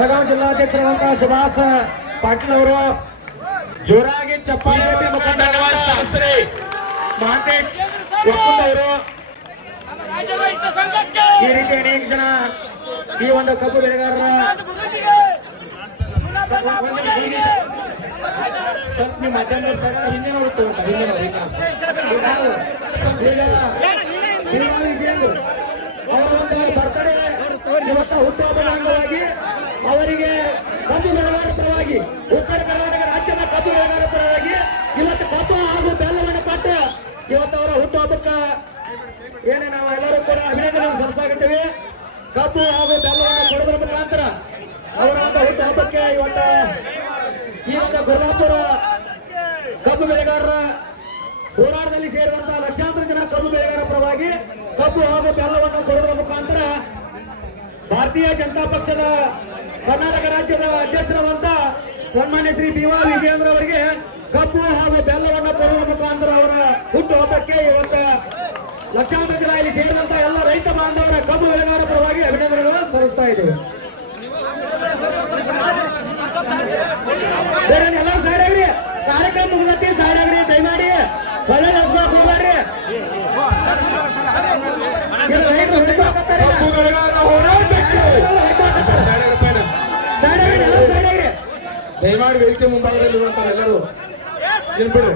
ಬೆಳಗಾವಿ ಜಿಲ್ಲಾಧ್ಯಕ್ಷರಾದಂತಹ ಸುಭಾಷ್ ಪಾಟೀಲ್ ಅವರು. ಜೋರಾಗಿ ಚಪ್ಪಾಳೆ ಅವರು ಈ ರೀತಿ ಅನೇಕ ಜನ ಈ ಒಂದು ಕಬ್ಬು ಬೆಳೆಗಾರರ ಮಧ್ಯಾಹ್ನ ಸರ್ ಹಿಂದಿನ ಹಿಂದಿನ ಈಗ ಅವರ ಒಂದು ಬರ್ತಡೇ ಇವತ್ತ ಹುಟ್ಟುಹಬ್ಬದ ಅಂಗವಾಗಿ ಅವರಿಗೆ ಕಬ್ಬು ಬೆಳೆಗಾರ ಪರವಾಗಿ ಉತ್ತರ ಕರ್ನಾಟಕ ರಾಜ್ಯದ ಕಬ್ಬು ಬೆಳೆಗಾರ ಪರವಾಗಿ ಇವತ್ತು ಕಬ್ಬು ಹಾಗೂ ಬೆಲ್ಲವನ್ನು ಕೊಟ್ಟು ಇವತ್ತು ಅವರ ಹುಟ್ಟುಹಬ್ಬಕ್ಕೆ ಏನೇ ನಾವು ಎಲ್ಲರೂ ಕೂಡ ಅಭಿನಂದನೆ ಸಲ್ಲಿಸಾಗುತ್ತೇವೆ ಕಬ್ಬು ಹಾಗೂ ಬೆಲ್ಲವನ್ನು ಕೊಡುವುದರ ಮುಖಾಂತರ ಅವರ ಹುಟ್ಟು ಹುಟ್ಟುಹಬ್ಬಕ್ಕೆ ಇವತ್ತು ಈ ಒಂದು ಕಬ್ಬು ಬೆಳೆಗಾರರ ಹೋರಾಟದಲ್ಲಿ ಸೇರುವಂತಹ ಲಕ್ಷಾಂತರ ಜನ ಕಬ್ಬು ಬೆಳೆಗಾರರ ಪರವಾಗಿ ಕಬ್ಬು ಹಾಗೂ ಬೆಲ್ಲವನ್ನು ಕೊಡುವುದರ ಮುಖಾಂತರ ಭಾರತೀಯ ಜನತಾ ಪಕ್ಷದ ಕರ್ನಾಟಕ ರಾಜ್ಯದ ಅಧ್ಯಕ್ಷರಾದಂತ ಸನ್ಮಾನ್ಯ ಶ್ರೀ ವಾರ್ ವಿಜಯೇಂದ್ರ ಅವರಿಗೆ ಕಬ್ಬು ಹಾಗೂ ಬೆಲ್ಲವನ್ನು ಕೊಡುವ ಮುಖಾಂತರ ಅವರ ಹುಟ್ಟುಹಬ್ಬಕ್ಕೆ ಇವತ್ತು ಲಕ್ಷಾಂತರ ಜನ ಇಲ್ಲಿ ಸೇರಿದಂತ ಎಲ್ಲ ರೈತ ಬಾಂಧವರ ಕಬ್ಬು ಬೆಳೆಗಾರರ ಪರವಾಗಿ ಅಭಿನಂದನೆಗಳನ್ನು ಸಲ್ಲಿಸ್ತಾ ಇದ್ದೇವೆ. ಬೇರೆ ಎಲ್ಲ ಸೈಡ್ ಆಗ್ರಿ ಕಾರ್ಯಕ್ರಮ ಮುಗಿದತ್ತಿ ಸೈಡ್ ಆಗ್ರಿ ದಯಮಾಡಿ ಒಳ್ಳೆ ನಡ್ಸ್ಕೊಳಕ್ ಹೋಗ್ಬೇಡ್ರಿ ದಯಮಾಡಿ ವೇದಿಕೆ ಮುಂಭಾಗದಲ್ಲಿ ಇರುವಂತಹ ಎಲ್ಲರೂ ನಿಲ್ಬಿಡಿ.